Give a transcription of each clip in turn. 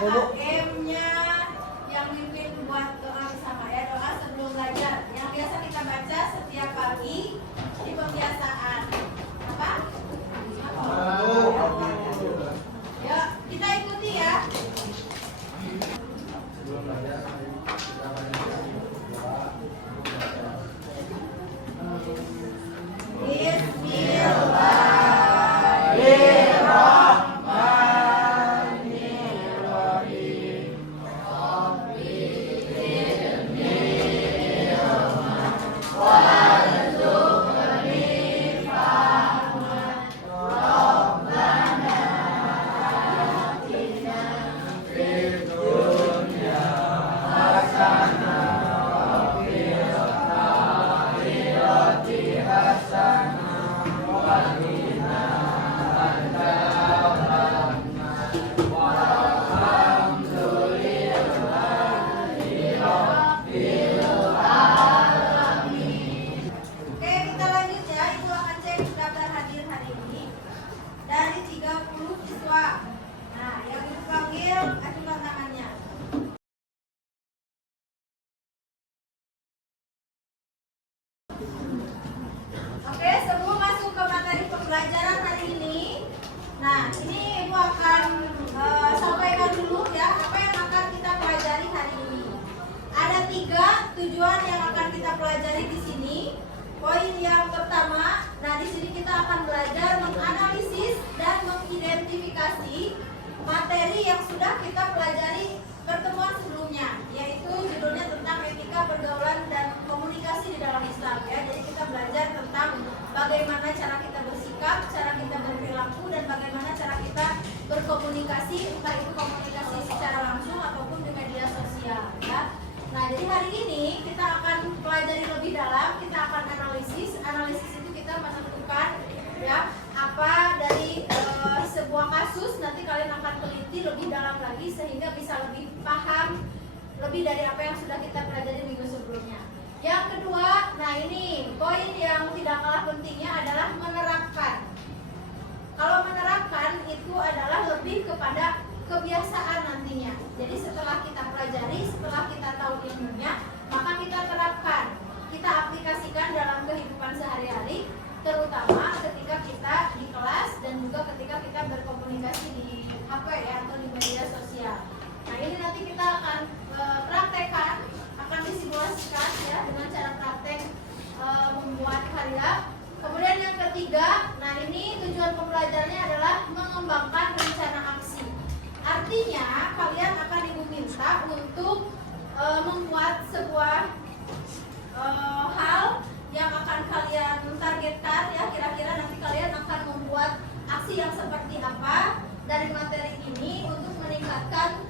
M-nya yang mimpin buat doa bersama ya, doa sebelum belajar yang biasa kita baca setiap pagi di pembiasaan. Apa? Ya, kita ikuti ya. Oke, sebelum masuk ke materi pembelajaran hari ini, nah ini Ibu akan sampaikan dulu ya apa yang akan kita pelajari hari ini. Ada 3 tujuan yang akan kita pelajari di sini. Poin yang pertama, nah di sini kita akan belajar menganalisis dan mengidentifikasi materi yang sudah kita pelajari pertemuan sebelumnya, yaitu judulnya tentang etika pergaulan dan komunikasi di dalam Islam ya. Jadi kita belajar tentang bagaimana cara kita bersikap, cara kita berperilaku, dan bagaimana cara kita berkomunikasi, entah itu komunikasi secara langsung ataupun di media sosial ya. Nah, jadi hari ini kita akan pelajari lebih dalam, kita akan analisis itu kita menentukan ya apa dari sebuah kasus, nanti kalian akan teliti lebih dalam lagi sehingga bisa lebih paham lebih dari apa yang sudah kita pelajari minggu sebelumnya. Yang kedua, nah ini poin yang tidak kalah pentingnya adalah menerapkan. Kalau menerapkan itu adalah lebih kepada kebiasaan nantinya. Jadi setelah kita pelajari, setelah kita tahu ilmunya, maka kita terapkan, kita aplikasikan dalam kehidupan sehari-hari, terutama ketika kita di kelas dan juga ketika kita berkomunikasi di HP ya atau di media sosial. Nah ini nanti kita akan praktekkan, akan disimulasikan ya dengan cara praktek membuat karya. Kemudian yang ketiga, nah ini tujuan pembelajarannya adalah mengembangkan rencana aksi. Artinya kalian akan diminta untuk membuat sebuah hal yang akan kalian targetkan ya, kira-kira nanti kalian akan membuat aksi yang seperti apa dari materi ini untuk meningkatkan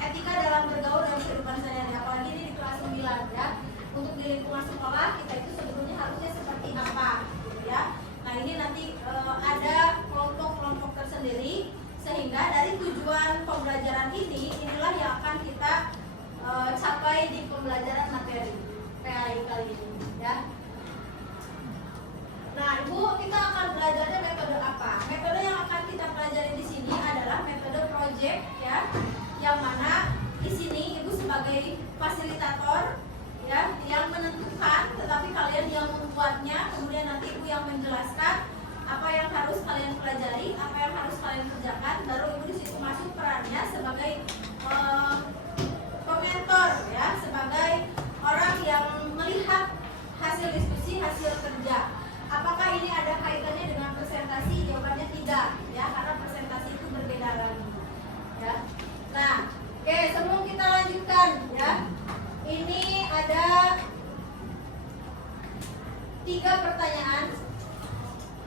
etika dalam bergaul dan kehidupan sehari-hari. Apalagi ini di kelas 9 ya. Untuk di lingkungan sekolah kita itu sebetulnya harusnya seperti apa gitu ya. Nah ini nanti ada kelompok-kelompok tersendiri, sehingga dari tujuan pembelajaran ini inilah yang akan kita capai di pembelajaran materi PAI kali ini ya. Nah Ibu, kita akan belajarnya metode apa? Metode yang akan kita pelajari di sini adalah metode project ya, yang mana di sini Ibu sebagai fasilitator ya, yang menentukan, tetapi kalian yang membuatnya, kemudian nanti Ibu yang menjelaskan apa yang harus kalian pelajari, apa yang harus kalian kerjakan, baru Ibu di situ masuk perannya sebagai komentor ya, sebagai orang yang melihat hasil diskusi, hasil kerja. Apakah ini ada kaitannya dengan presentasi? Jawabannya tidak ya, karena presentasi itu berbeda lagi ya. Nah, oke, sebelum kita lanjutkan ya, ini ada 3 pertanyaan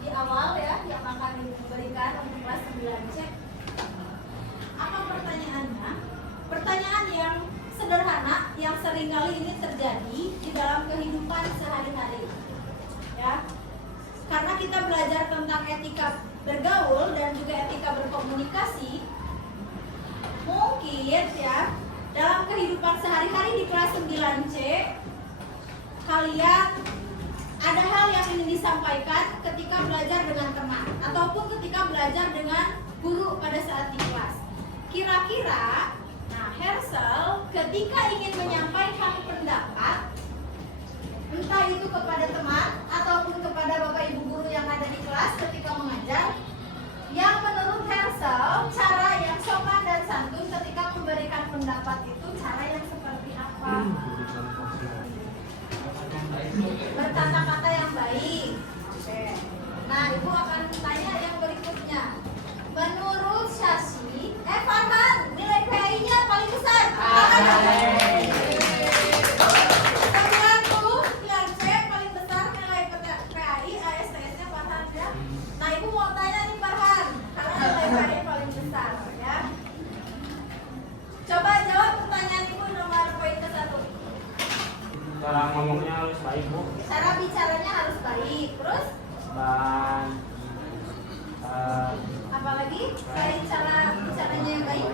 di awal ya yang akan diberikan untuk kelas 9C. Apa pertanyaannya? Pertanyaan yang sederhana yang seringkali ini terjadi di dalam kehidupan sehari-hari ya. Karena kita belajar tentang etika bergaul dan juga etika berkomunikasi, mungkin ya dalam kehidupan sehari-hari di kelas 9C kalian ada hal yang ingin disampaikan ketika belajar dengan teman ataupun ketika belajar dengan guru pada saat di kelas. Kira-kira Hersal ketika ingin menyampaikan pendapat, entah itu kepada teman ataupun kepada bapak ibu guru yang ada di kelas ketika mengajar, yang menurut Hersal cara yang sopan dan santun ketika memberikan pendapat itu cara yang seperti apa? Bertata kata yang baik. Oke. Nah, ibu akan tanya yang berikutnya. Menurut Syasi, Farhan, nilai PAI-nya paling besar. Cara ngomongnya harus baik, Bu. Cara bicaranya harus baik. Terus? Dan apalagi selain cara bicaranya yang baik?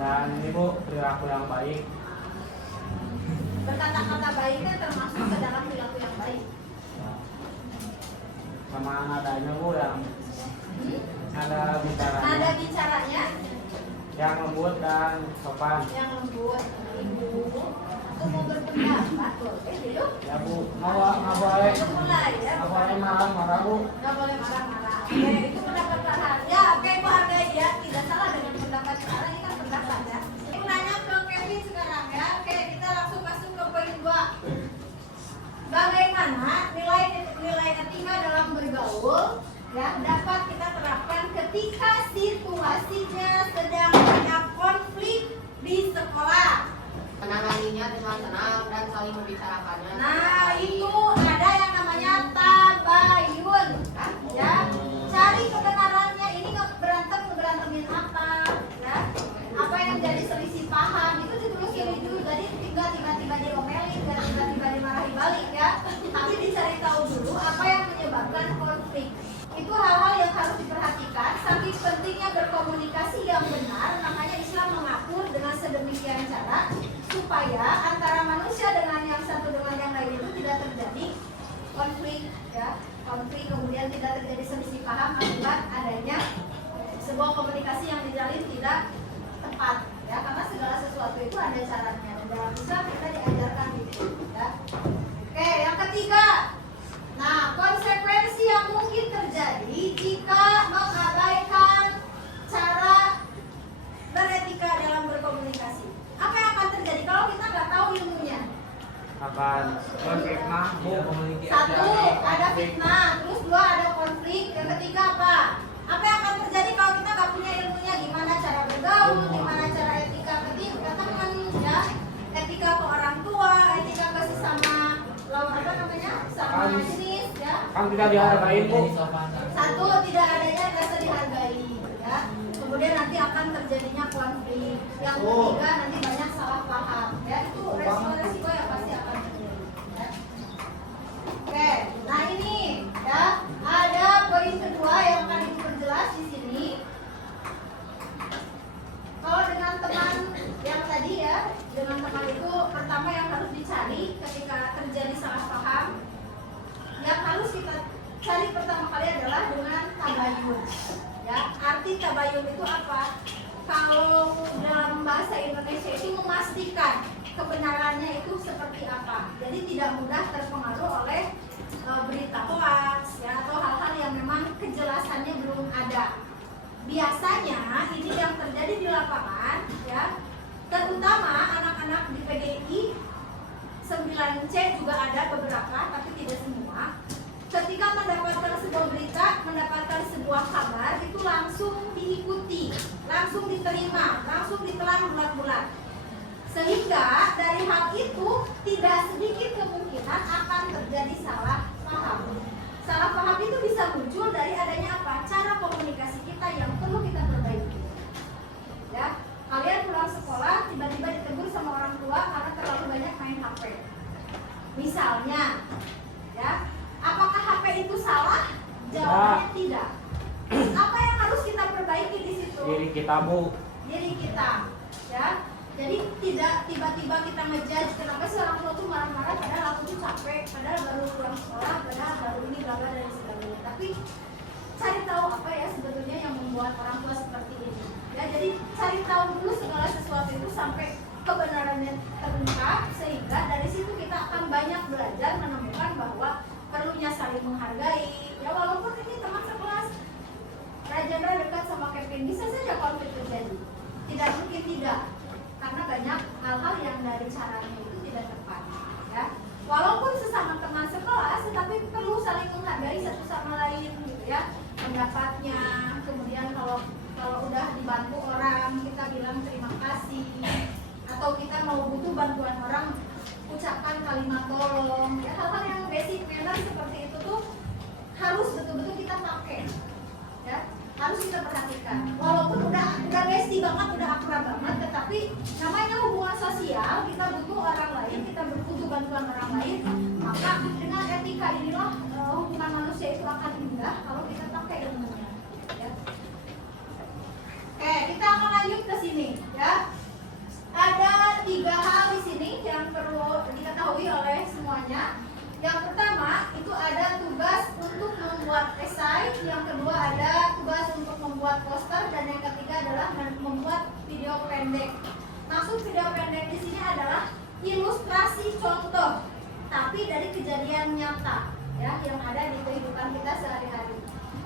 Dan ini, Bu, perilaku yang baik. Berkata-kata baiknya termasuk ke dalam perilaku yang baik. Sama nadanya, Bu, yang nada bicaranya. Nada bicaranya yang lembut dan sopan. Yang lembut. Ibu, aku mau berpendapat, boleh yuk? Ya, Bu, nggak boleh. Mulai ya. Nggak boleh marah-marah, Bu. Nggak boleh marah-marah. Oke, itu pendapat Farhan. Ya, oke, Bu hargai ya. Tidak salah dengan pendapat Farhan, ini kan pendapat ya. Ini nanya ke Kevin sekarang ya. Oke, kita langsung masuk ke poin 2. Bagaimana nilai etika dalam bergaul ya dapat kita terapkan ketika situasinya sedang banyak konflik di sekolah? Menanganinya dengan tenang dan saling membicarakannya. Nah, itu ada yang namanya tabayun, ya. Cari kebenarannya. Ini ngeberantemin apa, ya? Apa yang jadi selisih paham itu ditelusuri dulu. Jadi tidak tiba-tiba diomelin, dan tiba-tiba dimarahi balik, ya. Tapi dicari tahu dulu apa yang menyebabkan konflik. Itu hal-hal yang harus diperhatikan. Saking pentingnya berkomunikasi yang benar, makanya Islam mengatur dengan sedemikian cara supaya antara manusia dengan yang satu dengan yang lain itu tidak terjadi konflik, ya. Konflik kemudian tidak terjadi selisih paham akibat adanya sebuah komunikasi yang dijalin tidak tepat, ya. Karena segala sesuatu itu ada caranya dan dalam Islam kita diajarkan gitu, ya. Oke, yang ketiga. Nah, konsekuensi yang mungkin terjadi jika mengabaikan cara beretika dalam berkomunikasi. Apa yang akan terjadi kalau kita nggak tahu ilmunya? Akan fitnah, Bu. Satu, ada fitnah. Terus 2, ada konflik. Yang ketiga apa? Apa yang akan terjadi kalau kita nggak punya ilmunya? Gimana cara bergaul? Gimana cara etika ke teman? Ya, etika ke orang tua, etika ke sesama lawan apa namanya? Sama jenis, ya. Kan tidak dihargain, Bu. Satu, tidak adanya rasa dihargai, ya. Kemudian nanti akan terjadinya konflik. Yang ketiga nanti banyak salah paham, ya. Itu resiko-resiko yang pasti akan terjadi, ya. Oke, nah ini ya ada poin kedua yang akan diperjelas di sini. Kalau dengan teman yang tadi ya, dengan teman itu pertama yang harus dicari ketika terjadi salah paham, yang harus kita cari pertama kali adalah dengan tabayun. Ya, arti tabayun itu apa? Kalau dalam bahasa Indonesia itu memastikan kebenarannya itu seperti apa. Jadi tidak mudah terpengaruh oleh berita hoax, ya, atau hal-hal yang memang kejelasannya belum ada. Biasanya ini yang terjadi di lapangan, ya, terutama anak-anak di PGI 9C juga ada beberapa, tapi tidak semua. Ketika mendapatkan sebuah berita, mendapatkan sebuah kabar, itu langsung diikuti, langsung diterima, langsung ditelan bulat-bulat. Sehingga dari hal itu tidak sedikit kemungkinan akan terjadi salah paham. Salah paham itu bisa muncul dari adanya apa? Cara komunikasi kita yang perlu kita perbaiki. Ya, kalian pulang sekolah tiba-tiba ditegur sama orang tua karena terlalu banyak main HP. Misalnya, ya, apakah HP itu salah? Jawabannya tidak. Apa yang harus kita perbaiki di situ? Diri kita, Bu. Diri kita, ya. Jadi tidak tiba-tiba kita ngejudge kenapa sih orang tua tuh marah-marah padahal aku tuh capek, padahal baru pulang sekolah, padahal baru ini bla bla dan sebagainya. Tapi cari tahu apa ya sebetulnya yang membuat orang tua seperti ini. Ya, jadi cari tahu dulu itu sampai kebenarannya terungkap, sehingga dari situ kita akan banyak belajar menemukan bahwa perlunya saling menghargai. Ya walaupun ini teman sekelas Rajendra dekat sama Kevin, bisa saja konflik terjadi. Tidak mungkin tidak, karena banyak hal-hal yang dari caranya itu tidak tepat. Ya, walaupun sesama teman sekelas, tetapi perlu saling menghargai satu sama lain, gitu ya. Pendapatnya, kemudian kalau udah dibantu orang, kita bilang terima kasih. Atau kita mau butuh bantuan orang, ucapkan kalimat tolong. Ya, hal-hal yang basic manner seperti itu tuh harus betul-betul kita pakai. Ya, harus kita perhatikan. Walaupun udah besti banget, udah akrab banget, tetapi namanya hubungan sosial, kita butuh orang lain, kita butuh bantuan orang lain, maka dengan etika inilah hubungan manusia itu akan indah kalau kita pakai ilmunya. Ya. Oke, kita akan lanjut ke sini, ya. Ada 3 hal di sini yang perlu diketahui oleh semuanya. Yang pertama itu ada tugas untuk membuat esai, yang kedua ada tugas untuk membuat poster, dan yang ketiga adalah membuat video pendek. Maksud video pendek di sini adalah ilustrasi contoh, tapi dari kejadian nyata, ya, yang ada di kehidupan kita sehari-hari.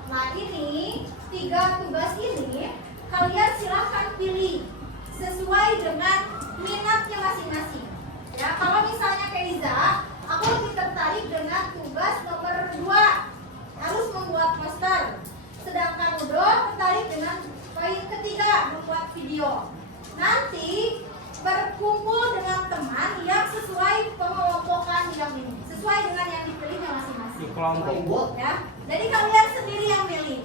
Nah, ini 3 tugas ini kalian silahkan pilih sesuai dengan minatnya masing-masing. Ya, kalau misalnya Keiza, aku lebih tertarik dengan tugas nomor 2, harus membuat poster. Sedangkan Udo tertarik dengan poin ketiga, membuat video. Nanti berkumpul dengan teman yang sesuai pengelompokan yang ini, sesuai dengan yang dipilihnya masing-masing. Di kelompok. Ya, jadi kalian sendiri yang milih.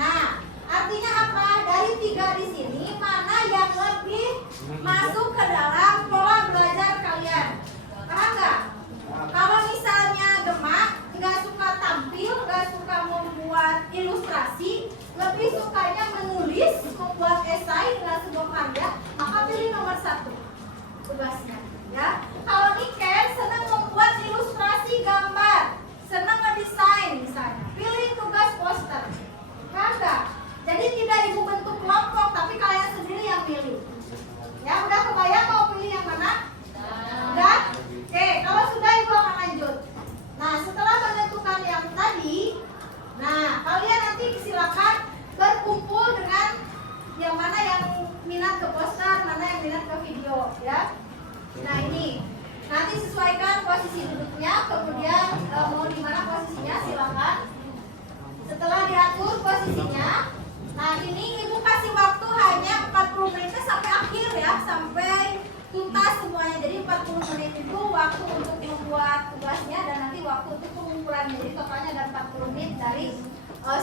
Nah, artinya apa? Dari 3 di sini, mana yang lebih masuk ke dalam pola belajar kalian? Paham nggak? Kalau misalnya Gemma nggak suka tampil, nggak suka membuat ilustrasi, lebih sukanya menulis, membuat esai dengan sebuah karya, maka pilih nomor 1 tugasnya. Ya, kalau Niken senang membuat ilustrasi gambar, senang ngedesain misalnya, pilih tugas poster. Paham nggak? Jadi tidak ibu bentuk kelompok, tapi kalian sendiri yang pilih. Ya, udah kebayang mau pilih yang mana? Udah? Oke, kalau sudah ibu akan lanjut. Nah, setelah menentukan yang tadi, nah kalian nanti silakan berkumpul dengan yang mana yang minat ke poster, mana yang minat ke video, ya. Nah, ini nanti sesuaikan posisi duduknya, kemudian mau di mana posisinya silakan. Setelah diatur posisinya, nah ini ibu kasih waktu hanya 40 menit sampai akhir, ya, sampai tuntas semuanya. Jadi 40 menit itu waktu untuk membuat tugasnya dan nanti waktu untuk pengumpulannya. Jadi totalnya ada 40 menit dari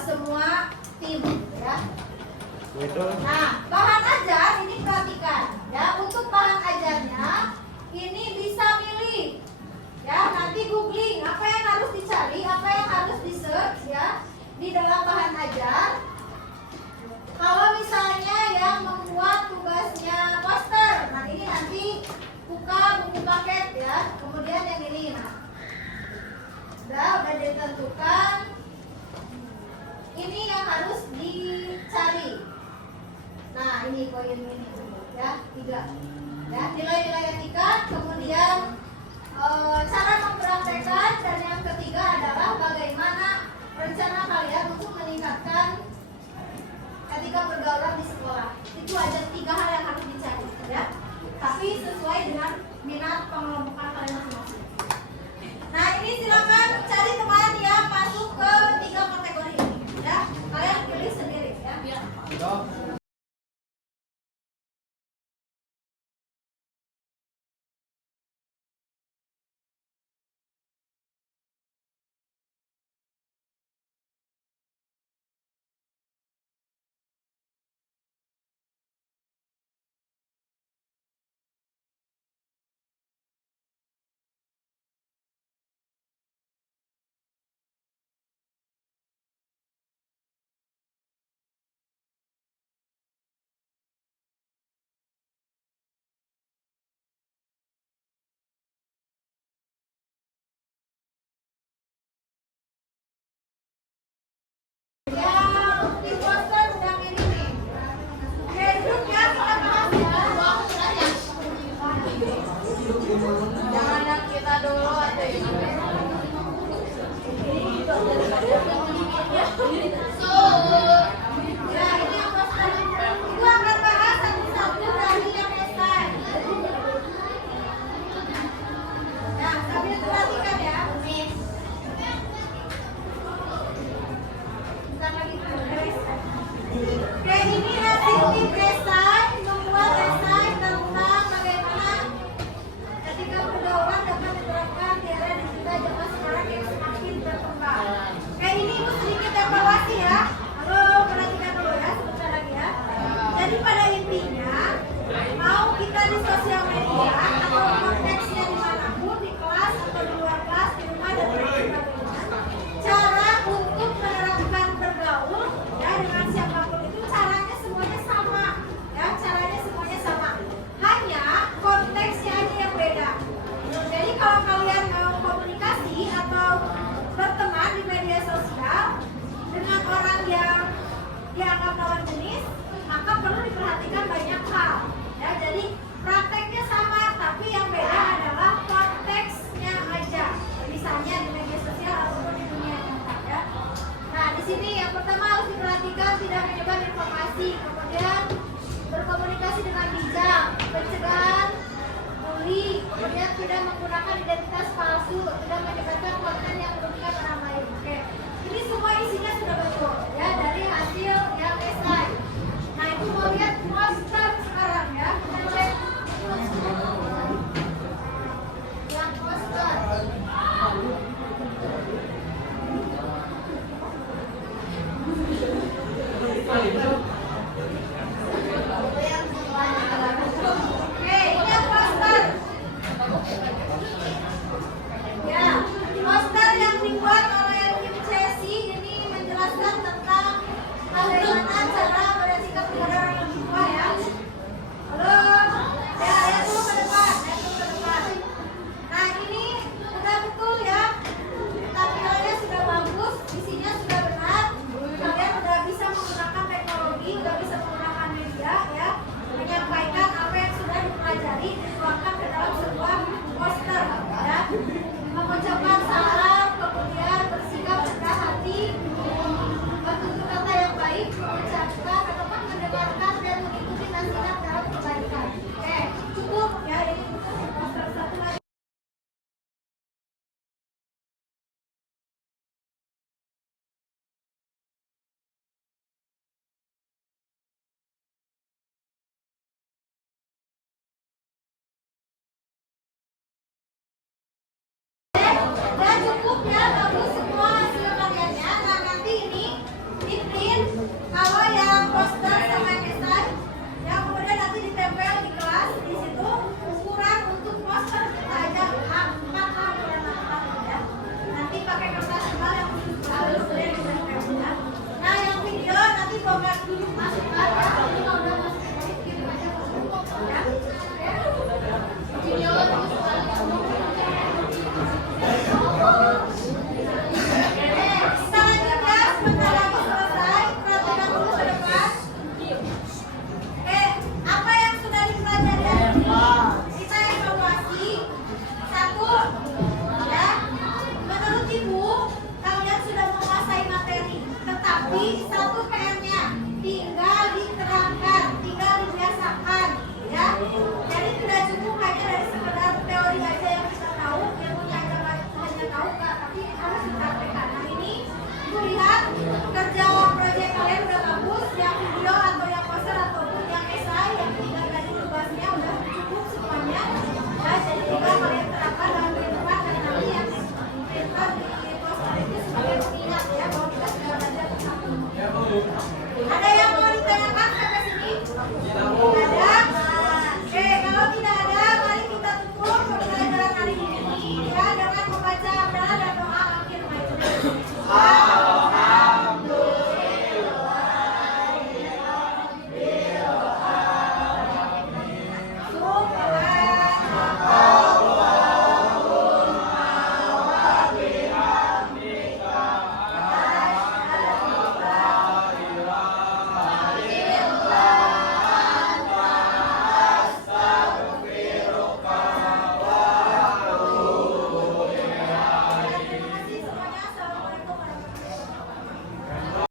semua tim, ya. Nah, bahan ajar ini perhatikan, ya. Untuk bahan ajarnya ini bisa milih, ya. Nanti googling apa yang harus dicari, apa yang harus di search, ya, di dalam bahan ajar. Kalau misalnya yang membuat tugasnya poster, nah ini nanti buka buku paket, ya. Kemudian yang ini, nah, udah ditentukan. Ini yang harus dicari. Nah, ini poin ini, ya, 3. Ya, nilai-nilai etika, kemudian cara mempraktekkan, dan yang ketiga adalah bagaimana rencana kalian untuk meningkatkan etika pergaulan di sekolah. Itu aja 3 hal yang harus dicari, ya. Tapi sesuai dengan minat pengelompokan kalian masing-masing. Nah, ini silakan cari teman yang masuk ke 3 kategori ini, ya. Kalian pilih sendiri, ya. bikin esai, membuat esai tentang bagaimana ketika pergaulan dapat diterapkan di era digital zaman sekarang yang semakin berkembang. Kayak ini Ibu sedikit evaluasi ya. Halo, perhatikan dulu ya sebentar lagi ya. Jadi pada intinya, mau kita di sosial media atau konteksnya dimanapun, di kelas atau di luar kelas, di rumah dan lain sebagainya, cara untuk menerapkan bergaul ya dengan siapapun itu caranya semuanya sama ya, caranya semuanya sama, hanya konteksnya aja yang beda. Jadi kalau kalian mau komunikasi atau berteman di media sosial dengan orang yang dianggap lawan jenis, maka perlu diperhatikan banyak hal ya. Jadi prakteknya sama, tapi yang beda adalah konteksnya aja, misalnya di media sosial ataupun di dunia nyata ya. Nah, di sini yang pertama harus diperhatikan tidak menyebar informasi, kemudian berkomunikasi dengan bijak, pencegahan bully, kemudian tidak menggunakan identitas palsu, tidak menyebarkan konten yang merugikan orang lain. Oke, ini semua isinya sudah betul ya dari hasil yang esai. Nah, itu mau lihat poster sekarang ya. Kita cek yang poster. Oke, ini yang poster. Ya, poster yang dibuat oleh Kim Chesi ini menjelaskan tentang bagaimana cara bersikap kepada orang yang tua ya. Halo, ya dulu ke depan, dulu ke depan. Nah, ini sudah betul ya. Tampilannya sudah bagus, isinya sudah benar. Kalian sudah bisa menggunakan teknologi, sudah bisa menggunakan media ya, menyampaikan apa yang sudah dipelajari dituangkan ke dalam sebuah poster ya. Mengucapkan salam, kemudian bersikap rendah hati, bertutur kata yang baik, mengucapkan ataupun mendengarkan dan mengikuti nasihat dalam kebaikan. Oke, cukup ya, ini untuk poster satu lagi. Dan cukup ya, bagus semua hasil karyanya. Nah, nanti ini di print kalau yang poster sama yang esai, yang kemudian nanti ditempel di kelas. Di situ ukuran untuk poster kita aja A4 ukuran A4 ya. Nanti pakai kertas tebal yang khusus harus kemudian ditempel ya. Nah, yang video nanti bongkar dulu masukkan ya. Jadi kalau udah masuk kirim aja ke grup ya. Video terus kita lanjut ya, sebentar lagi selesai. Perhatikan dulu ke depan. Apa yang sudah dipelajari hari ini? Kita evaluasi. Satu, ya. Menurut Ibu, kalian sudah menguasai materi. Tetapi satu PR-nya, tinggal diterapkan, tinggal dibiasakan, ya. Jadi tidak cukup hanya dari sekedar teori aja yang kita tahu, ilmunya aja hanya tahu, tapi harus dipraktekkan. Nah, ini Ibu lihat kerja proyek kalian udah bagus, yang video atau yang poster ataupun yang esai yang tinggal tadi tugasnya udah cukup semuanya. Ya, jadi tinggal kalian terapkan dalam kehidupan dan nanti yang pintar di poster itu sebagai pengingat ya bahwa kita sudah belajar bersama.